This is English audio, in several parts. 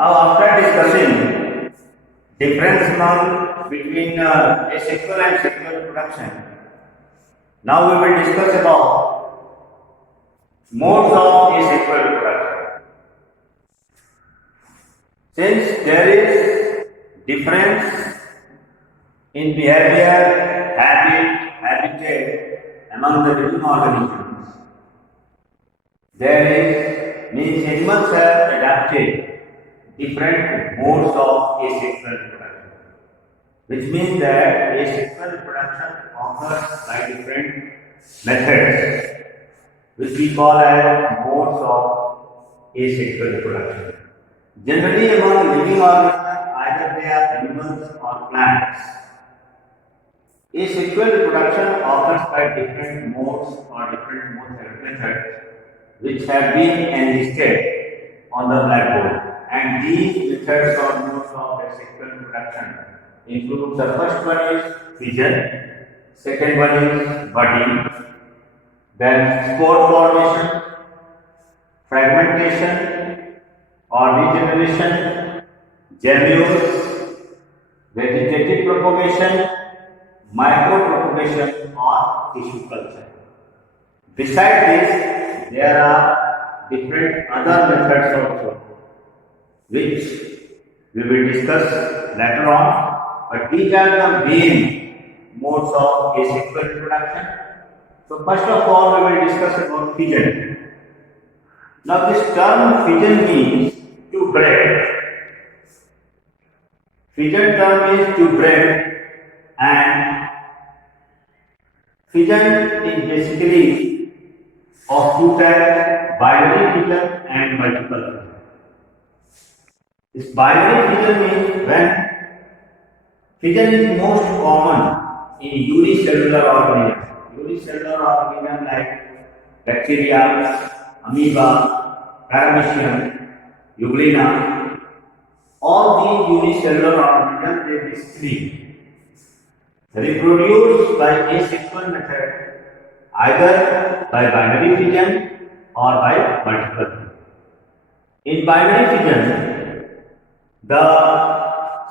Now, after discussing difference between asexual and sexual reproduction, now we will discuss about modes of asexual reproduction. Since there is difference in behavior, habitat among the living organisms, there is means animals have adapted different modes of asexual reproduction, which means that asexual reproduction occurs by different methods, which we call as modes of asexual reproduction. Generally, among living organisms, either they are animals or plants, asexual reproduction occurs by different modes or different methods, which have been enlisted on the blackboard. And these methods or modes of asexual reproduction include: the first one is fission, second one is budding, then spore formation, fragmentation or regeneration, gemmules, vegetative propagation, micropropagation or tissue culture. Besides this, there are different other methods also, which we will discuss later on, but these are the main modes of asexual reproduction. So first of all, we will discuss about fission. Now this term fission means to breed. Fission term means to breed, and fission is basically of two types: binary fission and multiple fission. This binary fission means when fission is most common in unicellular organisms. Unicellular organisms like bacteria, amoeba, paramecium, euglena. All these unicellular organisms, they basically reproduce by asexual method, either by binary fission or by multiple fission. In binary fission, the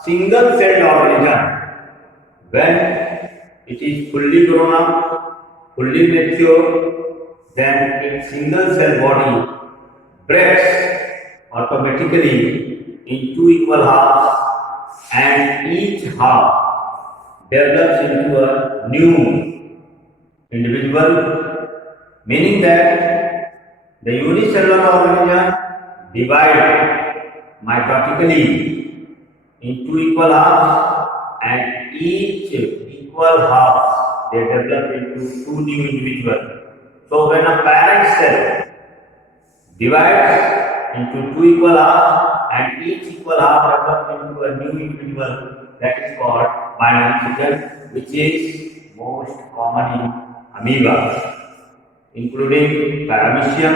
single celled organism, when it is fully grown up, fully mature, then its single cell body breaks automatically in two equal halves, and each half develops into a new individual, meaning that the unicellular organism divide mitotically in two equal halves, and each equal halves they develop into two new individuals. So when a parent cell divides into two equal halves and each equal half develops into a new individual, that is called binary fission, which is most common in amoeba, including paramecium,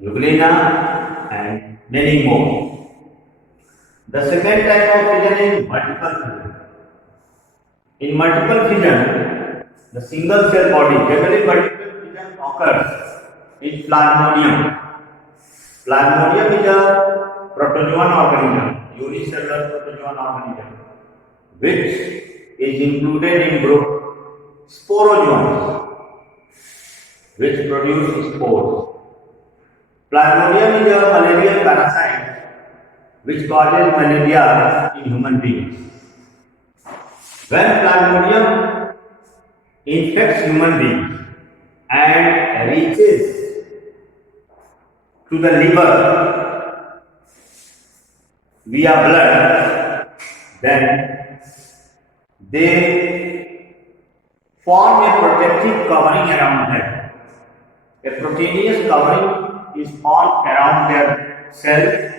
euglena, and many more. The second type of fission is multiple fission. In multiple fission, the single cell body, generally multiple fission occurs in Plasmodium. Plasmodium is a protozoan organism, unicellular protozoan organism, which is included in group Sporozoans, which produce spores. Plasmodium is a malarial parasite which causes malaria in human beings. When Plasmodium infects human beings and reaches to the liver via blood, then they form a protective covering around them. A proteinous covering is formed around their cells,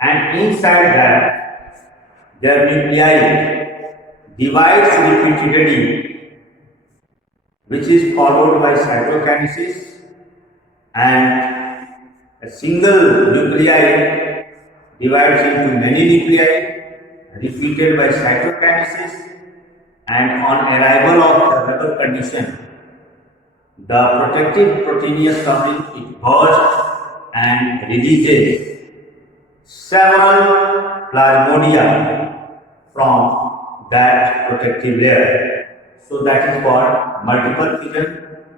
and inside that their nuclei divides repeatedly, which is followed by cytokinesis, and a single nuclei divides into many nuclei, repeated by cytokinesis, and on arrival of the level condition, the protective proteinous covering is burst and releases several plasmodia from that protective layer. So that is called multiple fission,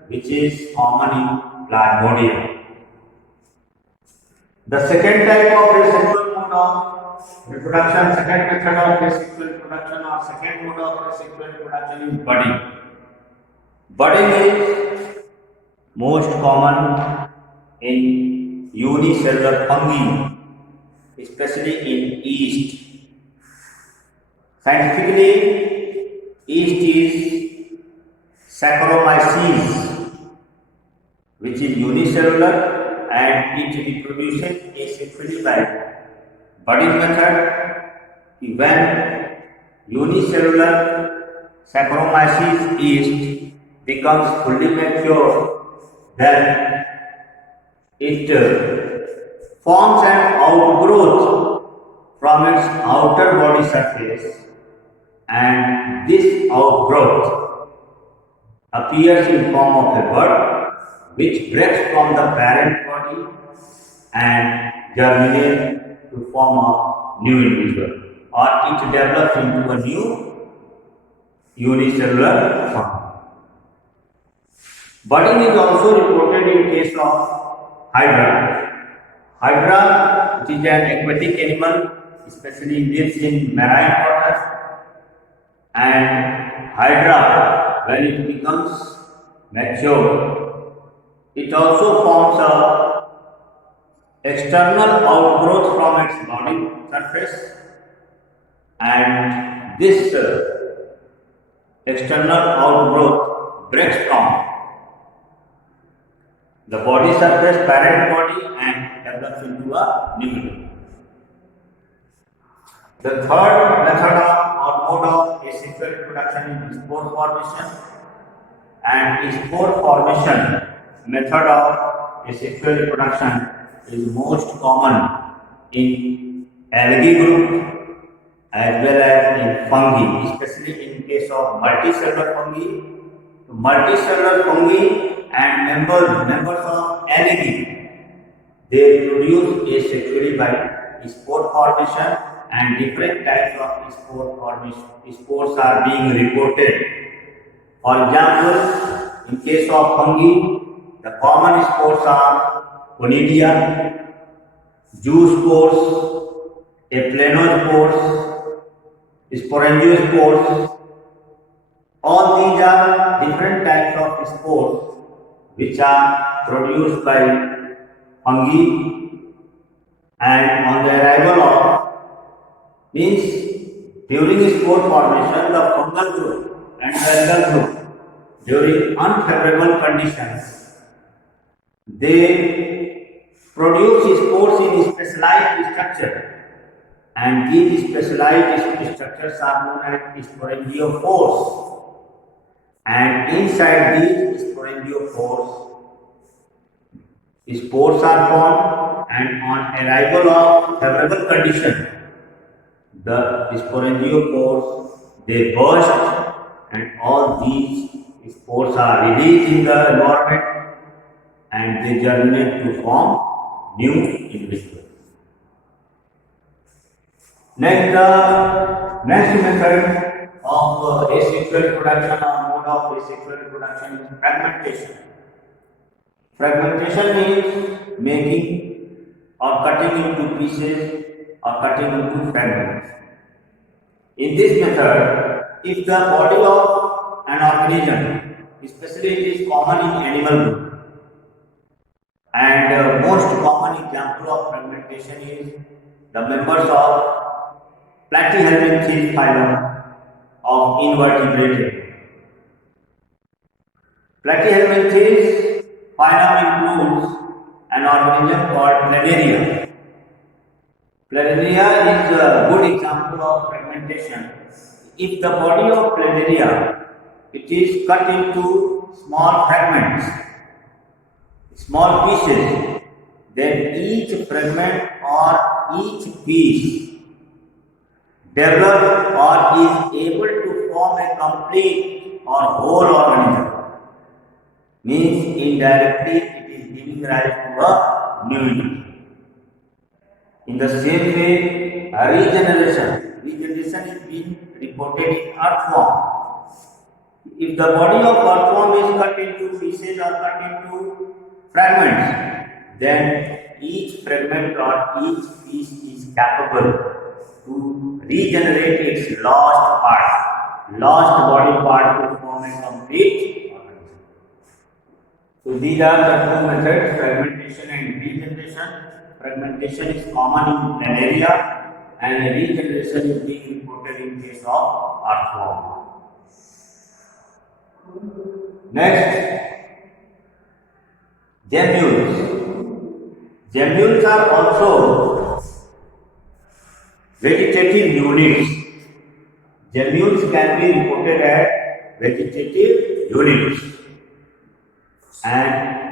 which is common in plasmodium. The second type of asexual mode of reproduction, second method of asexual reproduction or second mode of asexual reproduction is budding. Budding is most common in unicellular fungi, especially in yeast. Scientifically, yeast is Saccharomyces, which is unicellular and it reproduces asexually by budding method. When unicellular Saccharomyces yeast becomes fully mature, then it forms an outgrowth from its outer body surface, and this outgrowth appears in form of a bud which breaks from the parent body and germinates to form a new individual, or it develops into a new unicellular fungi. Budding is also reported in case of hydra. Hydra, which is an aquatic animal, especially lives in marine water, and hydra, when it becomes mature, it also forms a external outgrowth from its body surface, and this external outgrowth breaks from the body surface, parent body, and develops into a new individual. The third method or mode of asexual reproduction is spore formation, and spore formation method of asexual reproduction is most common in algae group as well as in fungi, especially in case of multicellular fungi. Multicellular fungi and members of algae, they produce asexually by spore formation, and different types of spore formation. Spores are being reported. For example, in case of fungi, the common spores are conidia, zoospores, aplanospores, sporangiospores. All these are different types of spores which are produced by fungi, and on the arrival of during spore formation, the fungal group and the algal group, during unfavorable conditions, they produce spores in specialized structure, and these specialized structures are known as sporangiophores. And inside these sporangiophores, spores are formed, and on arrival of favorable condition, the sporangiophores, they burst, and all these spores are released in the environment, and they germinate to form new individuals. Next, the next method of asexual reproduction or mode of asexual reproduction is fragmentation. Fragmentation means making or cutting into pieces or cutting into fragments. In this method, if the body of an organism, especially it is common in animal group, and most common example of fragmentation is the members of Platyhelminthes phylum of invertebrate. Platyhelminthes phylum includes an organism called Planaria. Planaria is a good example of fragmentation. If the body of Planaria, it is cut into small fragments, small pieces, then each fragment or each piece develops or is able to form a complete or whole organism. Means indirectly it is giving rise to a new individual. In the same way, regeneration is being reported in earthworm. If the body of earthworm is cut into pieces or cut into fragments, then each fragment or each piece is capable to regenerate its lost body part to form a complete organism. So these are the two methods, fragmentation and regeneration. Fragmentation is common in malaria and regeneration is being reported in case of earthworm. Next, gemmules. Gemmules are also vegetative units. Gemmules can be reported as vegetative units, and